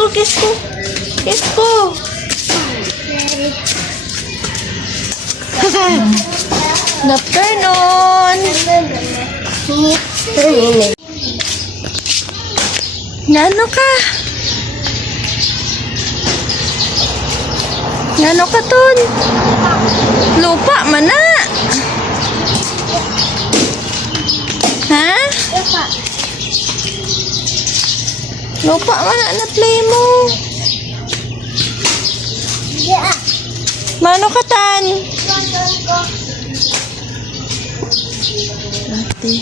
ko, kiss ko. Kiss ko. Good afternoon. Ngano ka? Ngano ka, Ton? Lupa man na. Ha? Lupa man na play mo. Mano ka, Tan? Ate.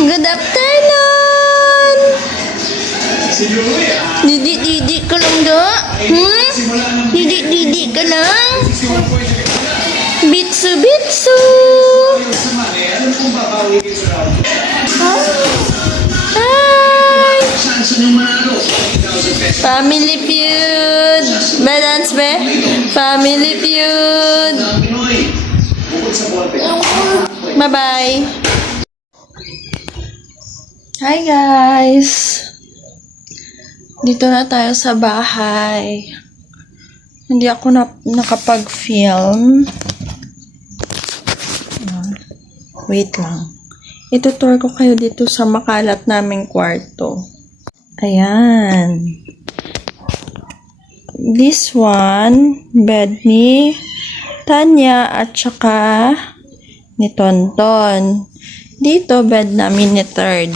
Good afternoon. Didi ka lang do? Didi ka lang? Bitsu. Hi. Family Feud. Balance be? Family Feud. Bye-bye. Hi guys. Dito na tayo sa bahay. Hindi ako nakapag-film. Wait lang. Itutour ko kayo dito sa makalat naming kwarto. Ayan. This one, bed ni Tanya at saka ni Tonton. Dito, bed namin ni Third.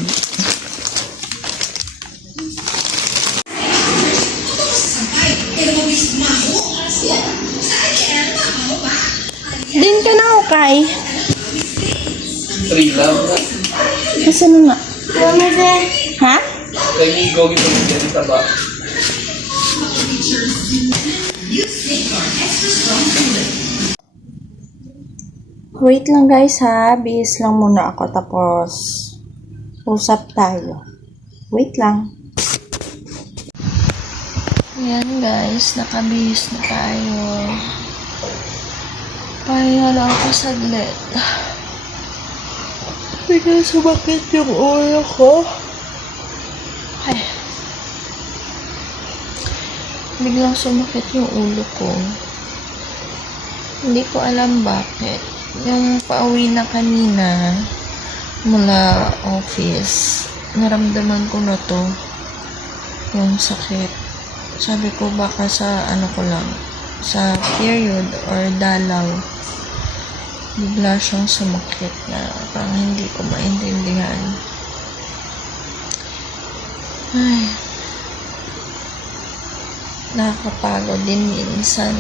Din ka na, okay? 3 lang. Kasi na nga. Ha? Kaya gawin mo dito sa ba? Wait lang guys ha. Bihis lang muna ako tapos usap tayo. Wait lang. Ayan guys. Nakabihis na tayo. Pahinga lang ako saglit. Biglang sumakit yung ulo ko. Ay. Biglang sumakit yung ulo ko. Hindi ko alam bakit. Yung pauwi na kanina mula office, naramdaman ko na to. Yung sakit. Sabi ko baka sa ano ko lang, sa period or dalaw. Bigla siyang sumakit na parang hindi ko maintindihan. Ay. Nakakapagod din minsan.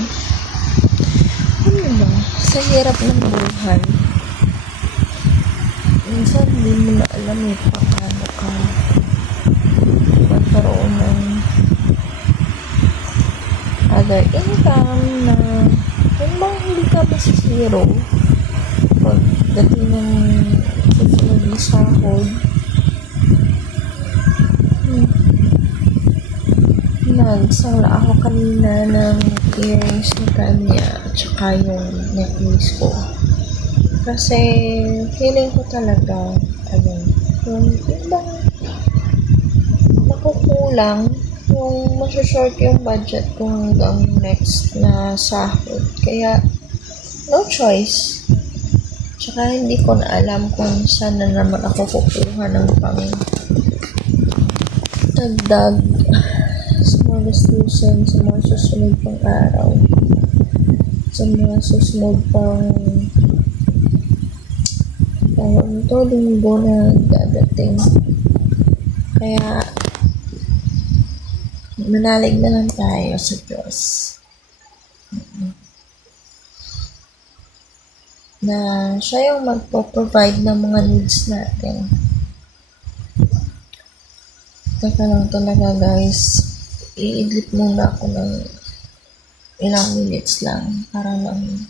Ano ba? Sa hirap ng buhay. Minsan hindi mo na alam paano ka magkaroon ng other income na kung bang hindi ka masisiro pagdating ng susunod na sahod. Nagsala ako kanina ng earrings ni Tanya at saka yung necklace ko. Kasi feeling ko talaga yung bang nakukulang, yung masyashort yung budget ko hanggang next na sahod. Kaya no choice. Tsaka hindi ko na alam kung saan na naman ako kukuha ng pang dagdag sa mga gastusin sa mga susunod pang araw, sa mga susunod pang linggo na dadating. Kaya manalig na lang tayo sa Diyos na siya yung magpo-provide ng mga needs natin. Teka lang talaga guys, i-edit muna ako ng ilang minutes lang para lang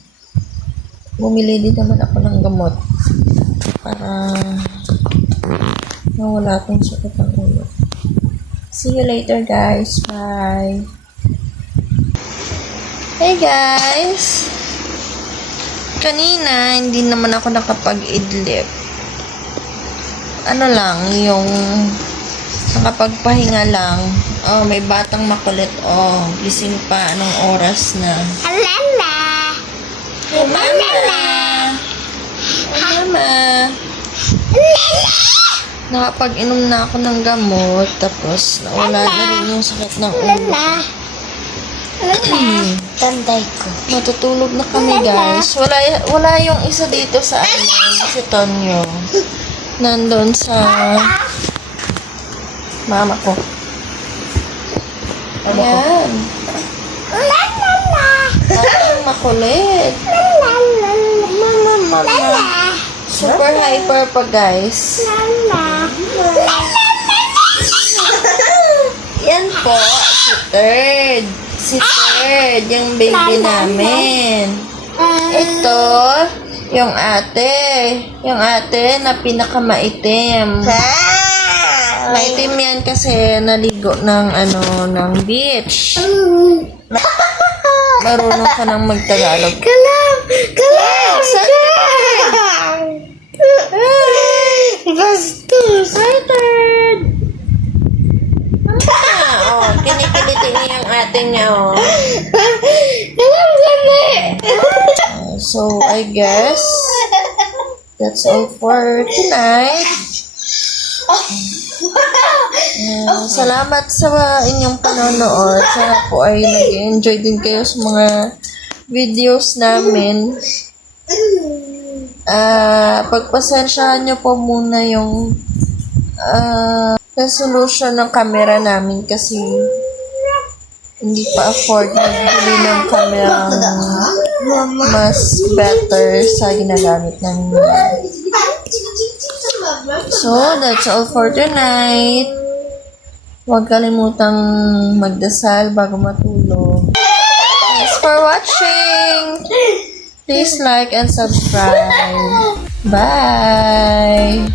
bumili din naman ako ng gamot para Nawala tong sakit ng ulo. See you later, guys. Bye. Hey, guys. Kanina, hindi naman ako nakapag-idlip. Ano lang, yung nakapagpahinga lang. Oh, may batang makulit. Oh, gising pa. Anong oras na? Alala. Hey, Mama. Hey, Mama. Nakapag-inom na ako ng gamot. Tapos, nawala na rin yung sakit ng ulo. Tanday ko. Matutulog na kami, guys. Wala yung isa dito sa amin. Si Tonyo. Nandun sa mama ko. Ayan. Batang makulit. Mama. Super hyper pa, guys. Yan po, si Third, yung baby namin. Ito, yung ate na pinakamaitim. Maitim yan kasi naligo ng beach. Marunong ka nang magtagalog. Kalam! Bastos! Hi, Third! Oh, kinikiliti niya yung ate niya, oh. Kalam gali! So, I guess that's all for tonight. Salamat sa inyong panonood. Sana po ay nag-enjoy din kayo sa mga videos namin. Pagpasensyahan nyo po muna yung resolution ng camera namin kasi hindi pa afford magbili ng camera mas better sa ginagamit namin. So, that's all for tonight. Huwag kalimutang magdasal bago matulog. Thanks for watching. Please like and subscribe. Bye!